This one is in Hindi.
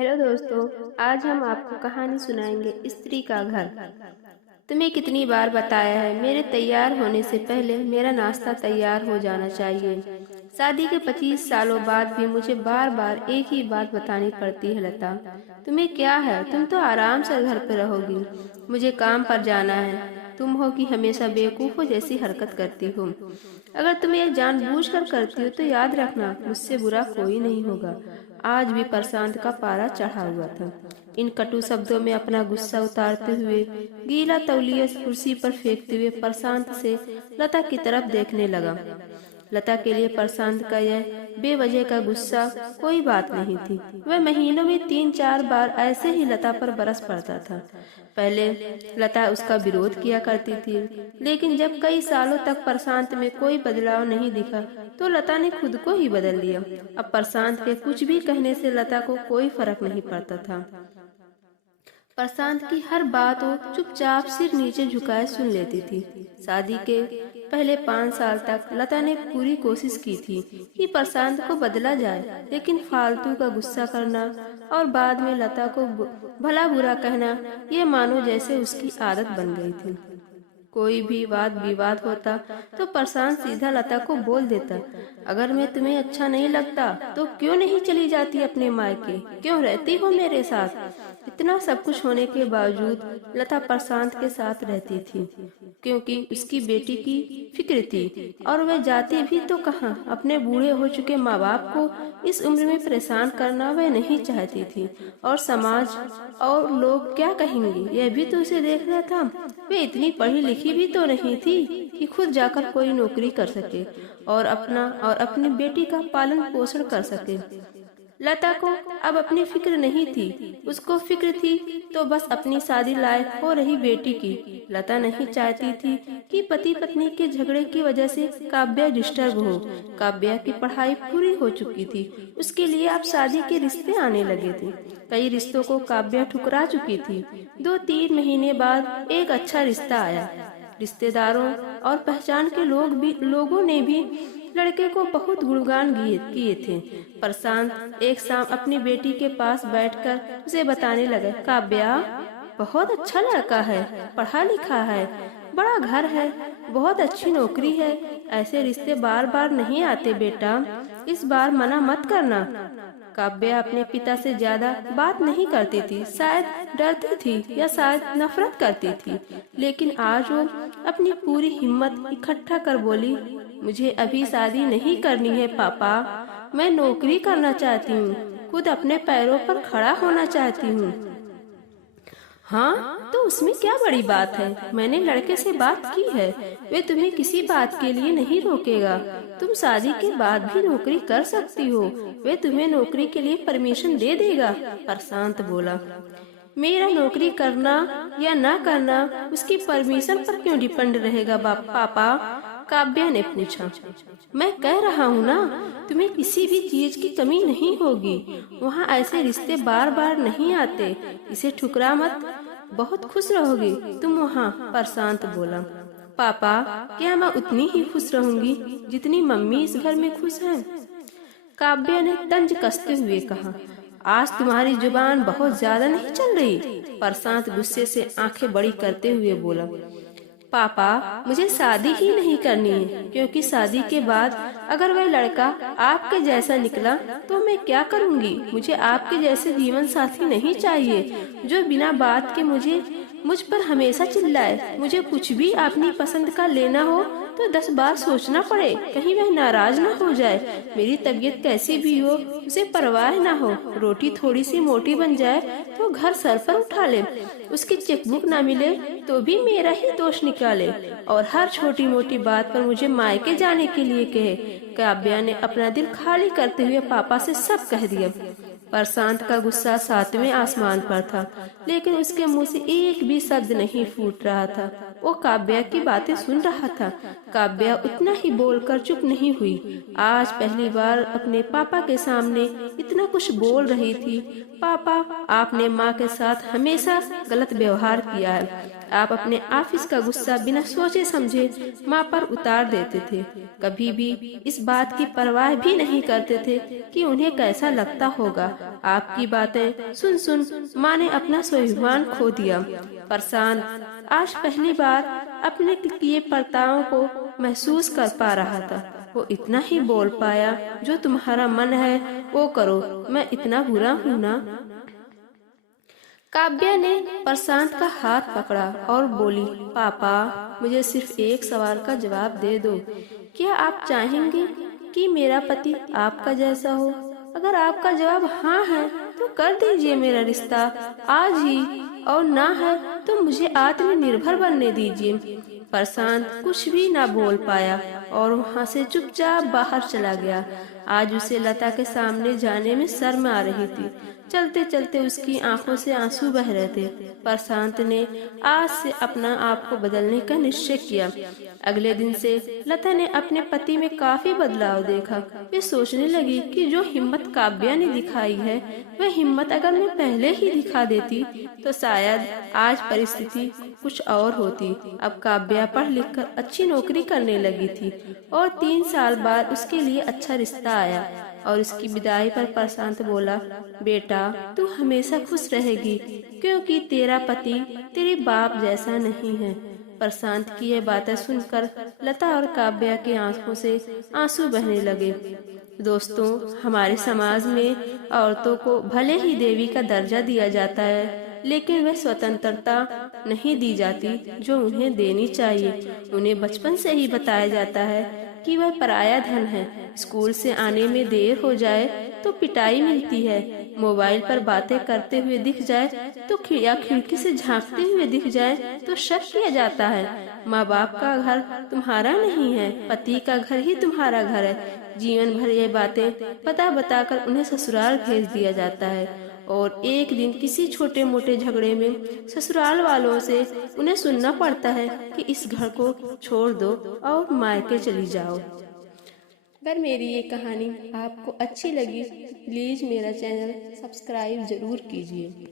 हेलो दोस्तों। आज हम आपको कहानी सुनाएंगे स्त्री का घर। तुम्हें कितनी बार बताया है मेरे तैयार होने से पहले मेरा नाश्ता तैयार हो जाना चाहिए। शादी के 25 सालों बाद भी मुझे बार बार एक ही बात बतानी पड़ती है। लता, तुम्हें क्या है? तुम तो आराम से घर पे रहोगी, मुझे काम पर जाना है। तुम हो कि हमेशा बेवकूफ़ों जैसी हरकत करती हो। अगर तुम ये जानबूझकर करती हो तो याद रखना, मुझसे बुरा कोई नहीं होगा। आज भी प्रशांत का पारा चढ़ा हुआ था। इन कटु शब्दों में अपना गुस्सा उतारते हुए, गीला तौलिया कुर्सी पर फेंकते हुए प्रशांत से लता की तरफ देखने लगा। लता के लिए प्रशांत का यह बेवजह का गुस्सा कोई बात नहीं थी। वह महीनों में 3-4 बार ऐसे ही लता पर बरस पड़ता था। पहले लता उसका विरोध किया करती थी, लेकिन जब कई सालों तक प्रशांत में कोई बदलाव नहीं दिखा तो लता ने खुद को ही बदल लिया। अब प्रशांत के कुछ भी कहने से लता को कोई फर्क नहीं पड़ता था। प्रशांत की हर बात वो चुपचाप सिर नीचे झुकाए सुन लेती थी। शादी के पहले 5 साल तक लता ने पूरी कोशिश की थी कि प्रशांत को बदला जाए, लेकिन फालतू का गुस्सा करना और बाद में लता को भला बुरा कहना, ये मानो जैसे उसकी आदत बन गई थी। कोई भी वाद विवाद होता तो प्रशांत सीधा लता को बोल देता, अगर मैं तुम्हें अच्छा नहीं लगता तो क्यों नहीं चली जाती अपने मायके, क्यों रहती हो मेरे साथ। इतना सब कुछ होने के बावजूद लता प्रशांत के साथ रहती थी, क्योंकि उसकी बेटी की फिक्र थी। और वह जाती भी तो कहाँ, अपने बूढ़े हो चुके माँ बाप को इस उम्र में परेशान करना वह नहीं चाहती थी। और समाज और लोग क्या कहेंगे, यह भी तो उसे देखना था। वे इतनी पढ़ी लिखी भी तो नहीं थी कि खुद जाकर कोई नौकरी कर सके और अपना और अपनी बेटी का पालन पोषण कर सके। लता को अब अपनी फिक्र नहीं थी, उसको फिक्र थी तो बस अपनी शादी लायक हो रही बेटी की। लता नहीं चाहती थी कि पति पत्नी के झगड़े की वजह से काव्या डिस्टर्ब हो। काव्या की पढ़ाई पूरी हो चुकी थी, उसके लिए अब शादी के रिश्ते आने लगे थे। कई रिश्तों को काव्या ठुकरा चुकी थी। 2-3 महीने बाद एक अच्छा रिश्ता आया। रिश्तेदारों और पहचान के लोगों ने भी लड़के को बहुत गुणगान किए थे। प्रशांत एक शाम अपनी बेटी के पास बैठकर उसे बताने लगा, काव्या बहुत अच्छा लड़का है, पढ़ा लिखा है, बड़ा घर है, बहुत अच्छी नौकरी है। ऐसे रिश्ते बार बार नहीं आते बेटा, इस बार मना मत करना। काव्या अपने पिता से ज्यादा बात नहीं करती थी, शायद डरती थी या शायद नफरत करती थी, लेकिन आज वो अपनी पूरी हिम्मत इकट्ठा कर बोली, मुझे अभी शादी नहीं करनी है पापा, मैं नौकरी करना चाहती हूँ, खुद अपने पैरों पर खड़ा होना चाहती हूँ। हाँ, तो उसमें क्या बड़ी बात है, मैंने लड़के से बात की है, वे तुम्हें किसी बात के लिए नहीं रोकेगा। तुम शादी के बाद भी नौकरी कर सकती हो, वे तुम्हें नौकरी के लिए परमिशन दे देगा। प्रशांत बोला, मेरा नौकरी करना या ना करना उसकी परमिशन पर क्यों डिपेंड रहेगा पापा? काव्या ने पूछा। मैं कह रहा हूँ ना, तुम्हें किसी भी चीज की कमी नहीं होगी, वहाँ ऐसे रिश्ते बार बार नहीं आते, इसे ठुकरा मत, बहुत खुश रहोगी तुम वहाँ। प्रशांत बोला, पापा क्या मैं उतनी ही खुश रहूंगी जितनी मम्मी इस घर में खुश हैं? काव्या ने तंज कसते हुए कहा, आज तुम्हारी जुबान बहुत ज्यादा नहीं चल रही? प्रशांत गुस्से से आंखें बड़ी करते हुए बोला, पापा मुझे शादी ही नहीं करनी है, क्योंकि शादी के बाद अगर वह लड़का आपके जैसा निकला तो मैं क्या करूंगी? मुझे आपके जैसे जीवन साथी नहीं चाहिए जो बिना बात के मुझ पर हमेशा चिल्लाए। मुझे कुछ भी अपनी पसंद का लेना हो तो 10 बार सोचना पड़े, कहीं वह नाराज ना हो जाए। मेरी तबीयत कैसी भी हो उसे परवाह ना हो, रोटी थोड़ी सी मोटी बन जाए तो घर सर पर उठा ले, उसकी चेकबुक ना मिले तो भी मेरा ही दोष निकाले और हर छोटी मोटी बात पर मुझे मायके जाने के लिए कहे। काव्या ने अपना दिल खाली करते हुए पापा से सब कह दिया। प्रशांत का गुस्सा 7वें आसमान पर था, लेकिन उसके मुंह से एक भी शब्द नहीं फूट रहा था। वो काव्या की बातें सुन रहा था। काव्या उतना ही बोलकर चुप नहीं हुई। आज पहली बार अपने पापा के सामने इतना कुछ बोल रही थी। पापा, आपने माँ के साथ हमेशा गलत व्यवहार किया है, आप अपने ऑफिस का गुस्सा बिना सोचे समझे माँ पर उतार देते थे। कभी भी इस बात की परवाह भी नहीं करते थे कि उन्हें कैसा लगता होगा। आपकी बातें सुन सुन माँ ने अपना स्वाभिमान खो दिया। प्रशांत आज पहली बार अपने किए परताओं को महसूस कर पा रहा था। वो इतना ही बोल पाया, जो तुम्हारा मन है वो करो, मैं इतना बुरा हूँ ना? काव्या ने प्रशांत का हाथ पकड़ा और बोली, पापा मुझे सिर्फ एक सवाल का जवाब दे दो। क्या आप चाहेंगे कि मेरा पति आपका जैसा हो? अगर आपका जवाब हाँ है तो कर दीजिए मेरा रिश्ता आज ही, और ना है तो मुझे आत्मनिर्भर बनने दीजिए। प्रशांत कुछ भी ना बोल पाया और वहाँ से चुपचाप बाहर चला गया। आज उसे लता के सामने जाने में शर्म आ रही थी। चलते चलते उसकी आंखों से आंसू बह रहे थे। प्रशांत ने आज से अपना आप को बदलने का निश्चय किया। अगले दिन से लता ने अपने पति में काफी बदलाव देखा। वे सोचने लगी कि जो हिम्मत काव्या ने दिखाई है, वह हिम्मत अगर मैं पहले ही दिखा देती तो शायद आज परिस्थिति कुछ और होती। अब काव्या पढ़ लिख कर अच्छी नौकरी करने लगी थी और 3 साल बाद उसके लिए अच्छा रिश्ता आया। और उसकी विदाई पर प्रशांत बोला, बेटा तू हमेशा खुश रहेगी क्योंकि तेरा पति तेरे बाप जैसा नहीं है। प्रशांत की यह बातें सुनकर लता और काव्या की आंखों से आंसू बहने लगे। दोस्तों, हमारे समाज में औरतों को भले ही देवी का दर्जा दिया जाता है, लेकिन वह स्वतंत्रता नहीं दी जाती जो उन्हें देनी चाहिए। उन्हें बचपन से ही बताया जाता है कि वह पराया धन है। स्कूल से आने में देर हो जाए तो पिटाई मिलती है। मोबाइल पर बातें करते हुए दिख जाए तो या खिड़की से झांकते हुए दिख जाए तो शक किया जाता है। माँ बाप का घर तुम्हारा नहीं है, पति का घर ही तुम्हारा घर है। जीवन भर ये बातें बता बताकर उन्हें ससुराल भेज दिया जाता है और एक दिन किसी छोटे मोटे झगड़े में ससुराल वालों से उन्हें सुनना पड़ता है कि इस घर को छोड़ दो और मायके चली जाओ। अगर मेरी ये कहानी आपको अच्छी लगी तो प्लीज़ मेरा चैनल सब्सक्राइब जरूर कीजिए।